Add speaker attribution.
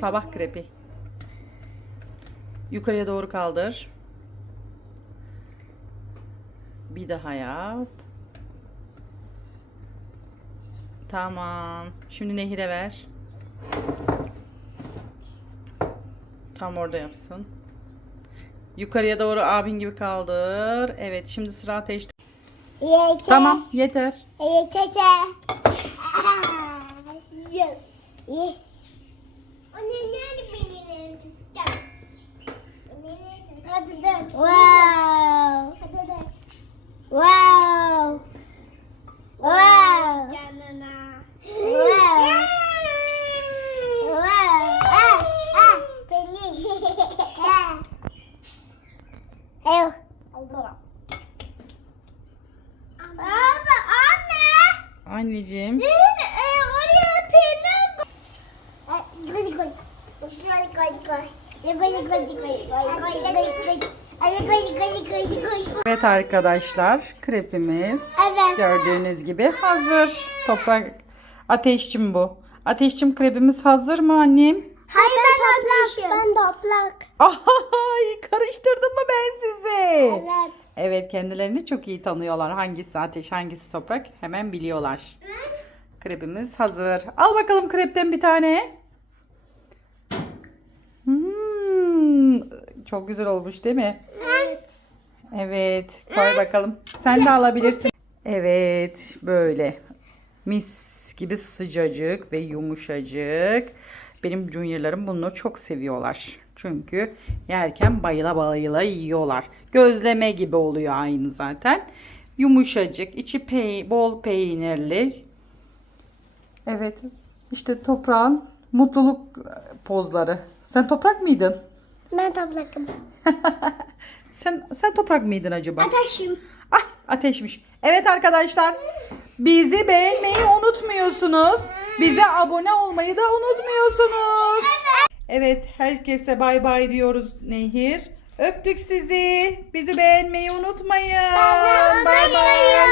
Speaker 1: Sabah krepi. Yukarıya doğru kaldır. Bir daha yap. Tamam. Şimdi Nehir'e ver. Tam orada yapsın. Yukarıya doğru abin gibi kaldır. Evet şimdi sıra ateşte.
Speaker 2: Yeter.
Speaker 1: Tamam yeter.
Speaker 2: Yeter. Yes. Yes. Baba anne.
Speaker 1: Anneciğim.
Speaker 2: Değil, e, oraya peynir koy. Koy koy.
Speaker 1: Evet arkadaşlar krepimiz
Speaker 2: Evet.
Speaker 1: gördüğünüz gibi hazır. Toprak ateşçim bu. Ateşçim krepimiz hazır mı annem?
Speaker 2: Hayır ben toplak. Ben toplak.
Speaker 1: Ay karıştırdım mı ben sizi?
Speaker 2: Evet.
Speaker 1: Evet kendilerini çok iyi tanıyorlar. Hangisi ateş hangisi toprak hemen biliyorlar. Krepimiz hazır. Al bakalım krepten bir tane. Hmm, çok güzel olmuş değil mi?
Speaker 2: Evet.
Speaker 1: Evet, koy bakalım. Sen de alabilirsin. Evet, böyle. Mis gibi sıcacık ve yumuşacık. Benim juniorlarım bunu çok seviyorlar. Çünkü yerken bayıla bayıla yiyorlar. Gözleme gibi oluyor aynı zaten. Yumuşacık, içi pey bol peynirli. Evet, işte toprağın mutluluk pozları. Sen toprak mıydın?
Speaker 2: Ben toplakım.
Speaker 1: Sen sen toprak mıydın acaba?
Speaker 2: Ateşim.
Speaker 1: Ah ateşmiş. Evet arkadaşlar bizi beğenmeyi unutmuyorsunuz. Bize abone olmayı da unutmuyorsunuz. Evet herkese bay bay diyoruz Nehir. Öptük sizi. Bizi beğenmeyi unutmayın. Bay bay.